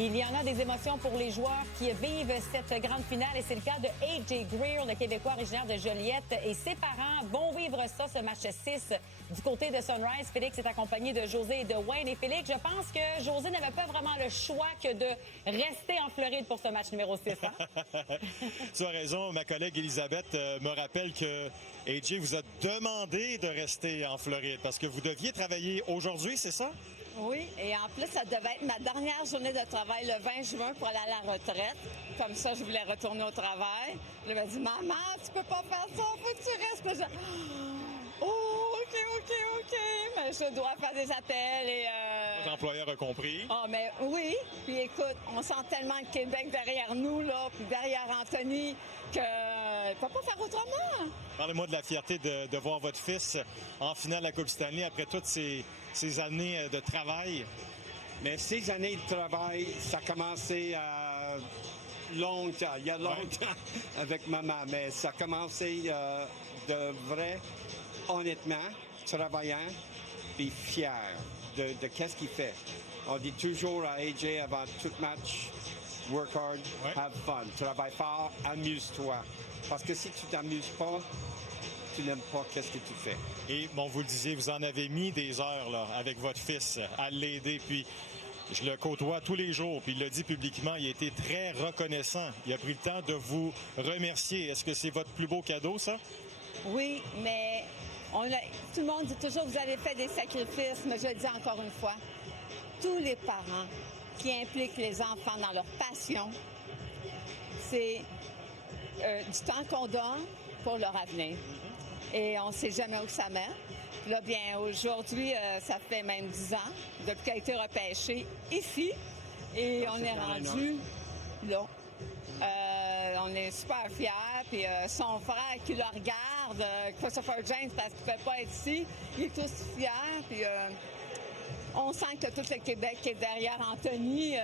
Il y en a des émotions pour les joueurs qui vivent cette grande finale et c'est le cas de A.J. Greer, le Québécois originaire de Joliette, et ses parents vont vivre ça, ce match 6 du côté de Sunrise. Félix est accompagné de José et de Wayne. Et Félix, je pense que José n'avait pas vraiment le choix que de rester en Floride pour ce match numéro 6. Hein? Tu as raison, ma collègue Elisabeth me rappelle que A.J. vous a demandé de rester en Floride parce que vous deviez travailler aujourd'hui, c'est ça? Oui, et en plus, ça devait être ma dernière journée de travail le 20 juin pour aller à la retraite. Comme ça, je voulais retourner au travail. Je lui ai dit, maman, tu peux pas faire ça, faut que tu restes. Puis je... Oh, OK. Mais je dois faire des appels et... Votre employeur a compris. Ah, mais oui. Puis écoute, on sent tellement le Québec derrière nous, là, puis derrière Anthony, que ne peut pas faire autrement. Parlez-moi de la fierté de voir votre fils en finale de la Coupe Stanley après toutes ces années de travail. Mais ces années de travail, ça a commencé longtemps, il y a longtemps avec maman, mais ça a commencé de vrai, honnêtement, travaillant, puis fier de qu'est-ce qu'il fait. On dit toujours à AJ avant tout match, work hard, have fun, travaille fort, amuse-toi. Parce que si tu t'amuses pas, tu n'aimes pas qu'est-ce que tu fais. Et bon, vous le disiez, vous en avez mis des heures là, avec votre fils à l'aider, puis je le côtoie tous les jours, puis il l'a dit publiquement, il a été très reconnaissant. Il a pris le temps de vous remercier. Est-ce que c'est votre plus beau cadeau, ça? Oui, mais tout le monde dit toujours que vous avez fait des sacrifices, mais je le dis encore une fois, tous les parents qui impliquent les enfants dans leur passion, c'est du temps qu'on donne pour leur avenir. Et on ne sait jamais où ça mène. Là, bien, aujourd'hui, ça fait même 10 ans depuis qu'elle a été repêchée ici. Et on est rendu là. On est super fiers. Puis son frère qui le regarde, Christopher James, parce qu'il ne peut pas être ici, il est tous fier. Puis on sent que tout le Québec est derrière Anthony.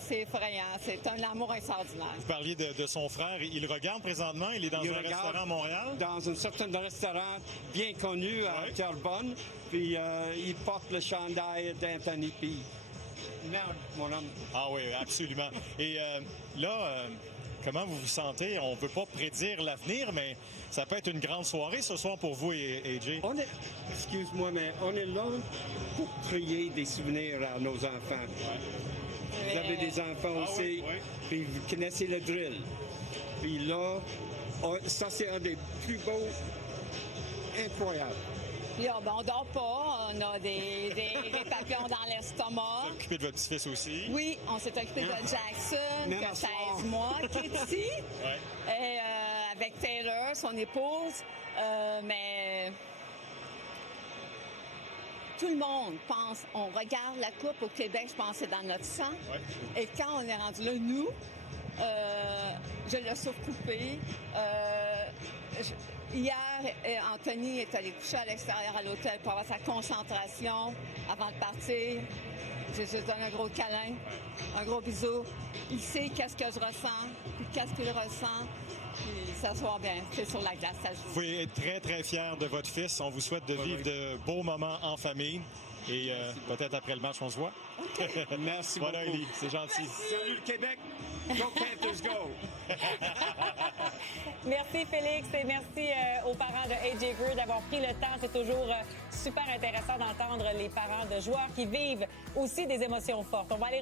C'est effrayant. C'est un amour extraordinaire. Vous parliez de son frère. Il regarde présentement. Il est dans un restaurant à Montréal. Dans un certain restaurant bien connu à Terrebonne. Puis il porte le chandail d'Anthony P. Merde, mon homme. Ah oui, absolument. Et là, comment vous vous sentez? On ne peut pas prédire l'avenir, mais ça peut être une grande soirée ce soir pour vous et AJ. Excuse-moi, mais on est là pour créer des souvenirs à nos enfants. Vous avez des enfants aussi, puis vous connaissez le drill. Puis là, ça c'est un des plus beaux, incroyables. Puis on dort pas, on a des papillons dans l'estomac. Vous êtes occupé de votre petit-fils aussi? Oui, on s'est occupé de Jackson, qui a 16 mois, qui est ici, et avec Taylor, son épouse. Mais tout le monde pense, on regarde la Coupe au Québec, je pense que c'est dans notre sang. Et quand on est rendu là, nous, je l'ai surcoupé. Hier, Anthony est allé coucher à l'extérieur à l'hôtel pour avoir sa concentration avant de partir. J'ai juste donné un gros câlin, un gros bisou. Il sait qu'est-ce que je ressens, puis qu'est-ce qu'il ressent. Puis ça se voit bien, c'est sur la glace. Vous pouvez être très, très fiers de votre fils. On vous souhaite de vivre de beaux moments en famille. Et peut-être après le match, on se voit. Merci beaucoup. Voilà, Élie, c'est gentil. Salut le Québec. Go Panthers, go! Merci Félix et merci aux parents de A.J. Greer d'avoir pris le temps. C'est toujours super intéressant d'entendre les parents de joueurs qui vivent aussi des émotions fortes. On va aller